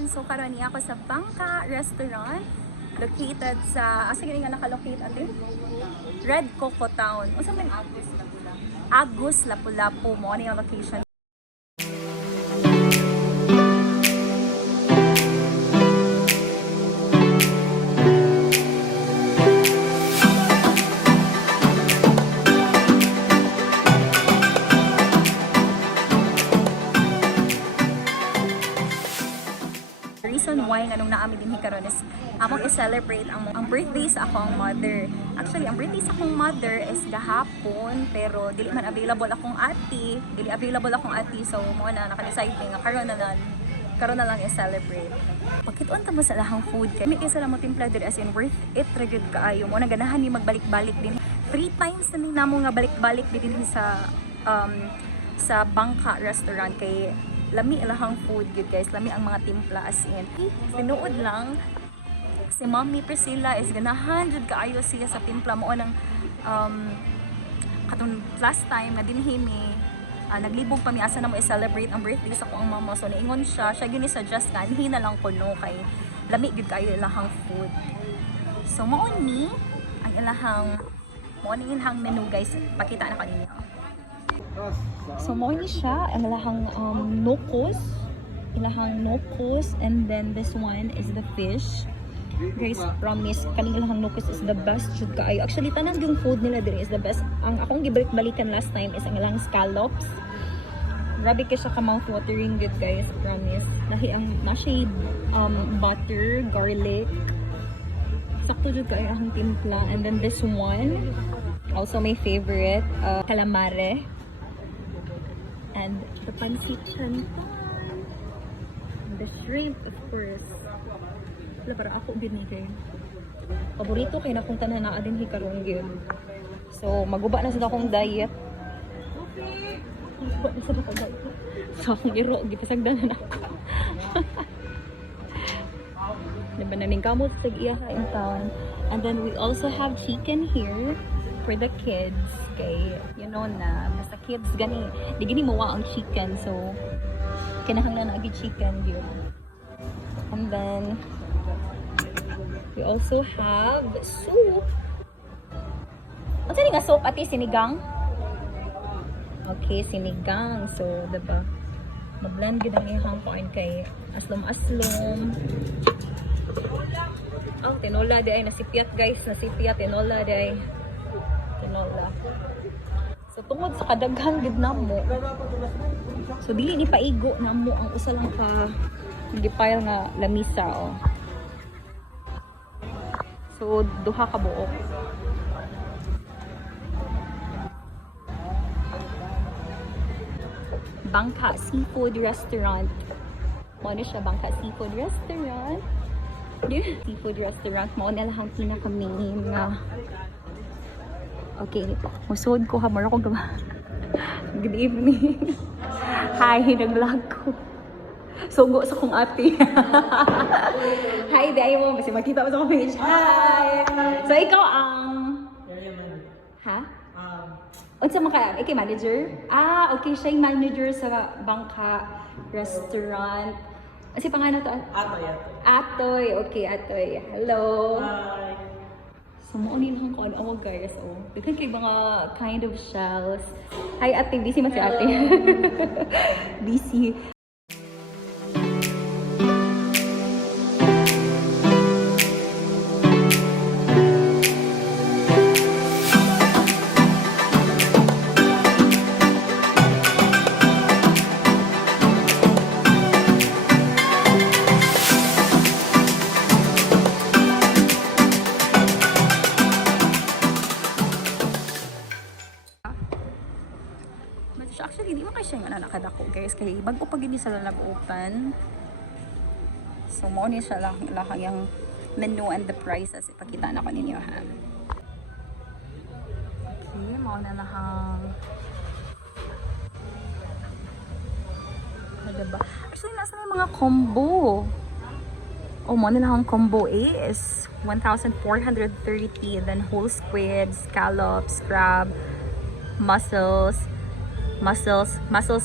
everyone! So karon niya ako sa Bangka Restaurant located sa asa gani nga nakalocate atin? Red Coco Town. Unsa man Agus Lapu-Lapu mo ni ang location. Reason why nga nung naami din karon is among i-celebrate ang birthday sa akong mother. Actually, ang birthday sa akong mother is gahapon pero dili man available akong ati. So mo na naka-decide nga karon na lang i-celebrate. Pagkituan ta mo sa lahang food kay may isa lang mo timpla diri as in worth it ra gyud kaayo. Mo na ganahan ni magbalik-balik din. 3 times na ni namo nga balik-balik din sa Bangka Restaurant kay lami ilahang food good guys, lami ang mga timpla as in. Sinuod lang si Mommy Priscilla is ganahan jud kaayo siya sa timpla mo nang katong last time na dinhimi naglibog pa mi asa na mo i-celebrate ang birthday sa akong mama, so niingon siya gini suggest nga anhi na lang kuno kay lami gud kaayo ilahang food. So mao ni ang ilahang menu guys, pakita na kanina. So mo ni siya ang ilahang nokos, and then this one is the fish. Guys, promise kaning ilahang nokos is the best jud kaayo. Actually tanan yung food nila diri is the best. Ang akong gibalik-balikan last time is ang ilahang scallops. Grabe kay siya ka mouth watering good guys, promise. Nashi butter, garlic. Sakto jud kaayo ang timpla. And then this one, also my favorite, calamare. And the pancit canton, the shrimp of course. Wala para ako din ni kay paborito kay napunta na naa din hikaron gyud. So maguba na sa akong diet. Maguba na sa akong diet. So akong iro gipasagdanan ako. Diba naning kamot tag iya in town. And then we also have chicken here for the kids. Kay you know na basta kids gani di gani mawa ang chicken, so kinahanglan na agi chicken gyud. And then we also have soup. Unsa ni nga soup ati, sinigang? Okay, sinigang. So diba mag-blend gid ang ihang kain kay aslom-aslom. Oh, tinola di ay nasipyat guys, tinola di ay tinola. So tungod sa kadaghan gid namo, so dili ni paigo namo ang usa lang ka gipile nga lamisa oh. So duha ka buok. Bangka Seafood Restaurant. Mo ni siya Bangka Seafood Restaurant. Seafood Restaurant mo na lang pinaka-main nga. Okay, musod ko ha, mara ko gaba. Good evening. Hi, nag-vlog ko. Sugo sa kong ate. Hi, day mo. Kasi makita mo sa page. Hi! So, ikaw ang... Ha? Unsa man ka? Ikaw manager? Ah, okay. Siya yung manager sa Bangka Restaurant. Kasi pangalan to? Atoy. Atoy. Okay, Atoy. Hello. Hi. So, maunin lang ko ano guys. Oh, dito kay mga kind of shells. Hi ate, busy man si ate. Busy. Actually, di mo kasi nga nakadako guys, kaya bago pa gini sa nag-open. So mo ni siya lang yung menu and the prices ipakita na ko ninyo ha. Okay, mo na lahang diba? Actually, nasa na yung mga combo. Oh, mo na lahang combo A is 1,430, then whole squid, scallops, crab, mussels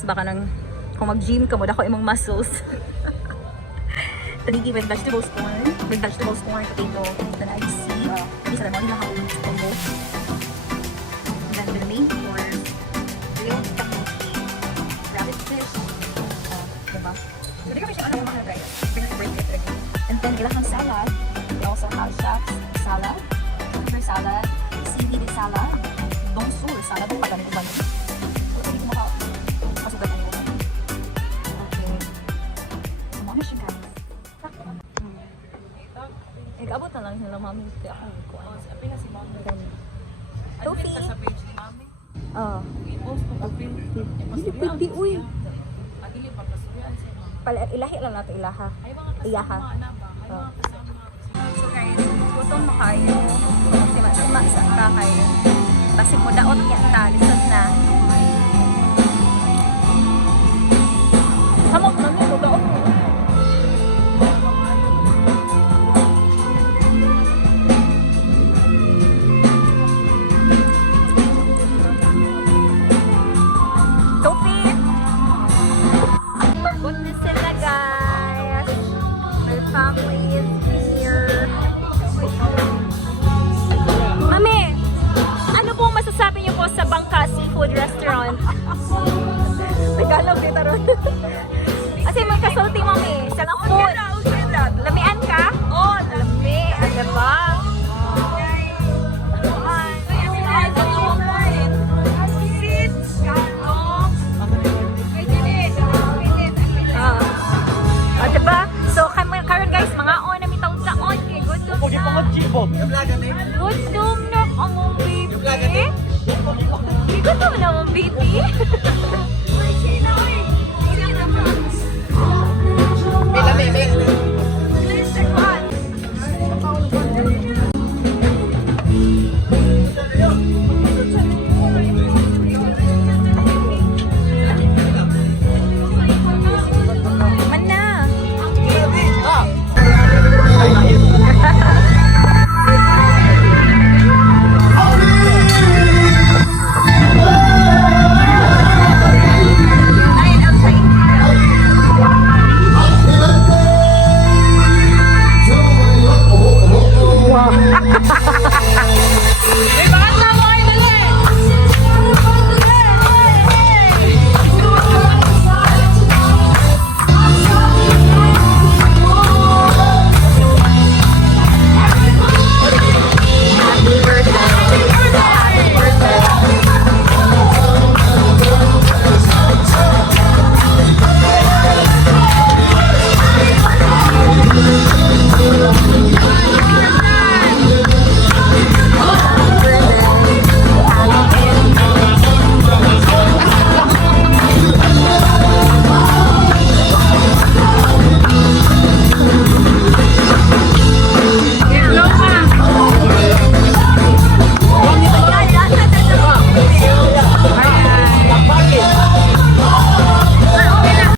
baka nang kung mag-gym ka mo dako imong muscles. Tanigi with vegetables corn, potato, then I see, hindi sila, mga nilang combo. Then the main course, grilled takoyaki, rabbit fish, diba? So, di kami siya ano mga try. Break it again. And then, ilahang salad. We also have chef's salad, cucumber salad, seaweed salad, dongsul salad, ang pagkanin uban. So, hindi ko masugat ang uban. Okay. Ano na siya, guys? Abot na lang sila, mami. Kaya ako kuhaan. Sabi na si Mami. Ano Tofi. ka sa page ni Mami? Oo. I-post mo ka pin. Hindi pwede, uy. Adili pa pasuyan siya Mami. Ilahi lang nato, ilaha. Ay mga Iyaha. kasama na ba? Ay mga kasama. So guys, gutom na kayo. Sima sa ka kayo. Basig mo daot niya ta, lisod na. Hamog na niya, daot mo. Topi! Good na sila guys. My family is here. Mami, ano pong masasabi niyo po sa Bangka Seafood Restaurant? Tagalog kita ron. Kasi magkasulti mami sa food.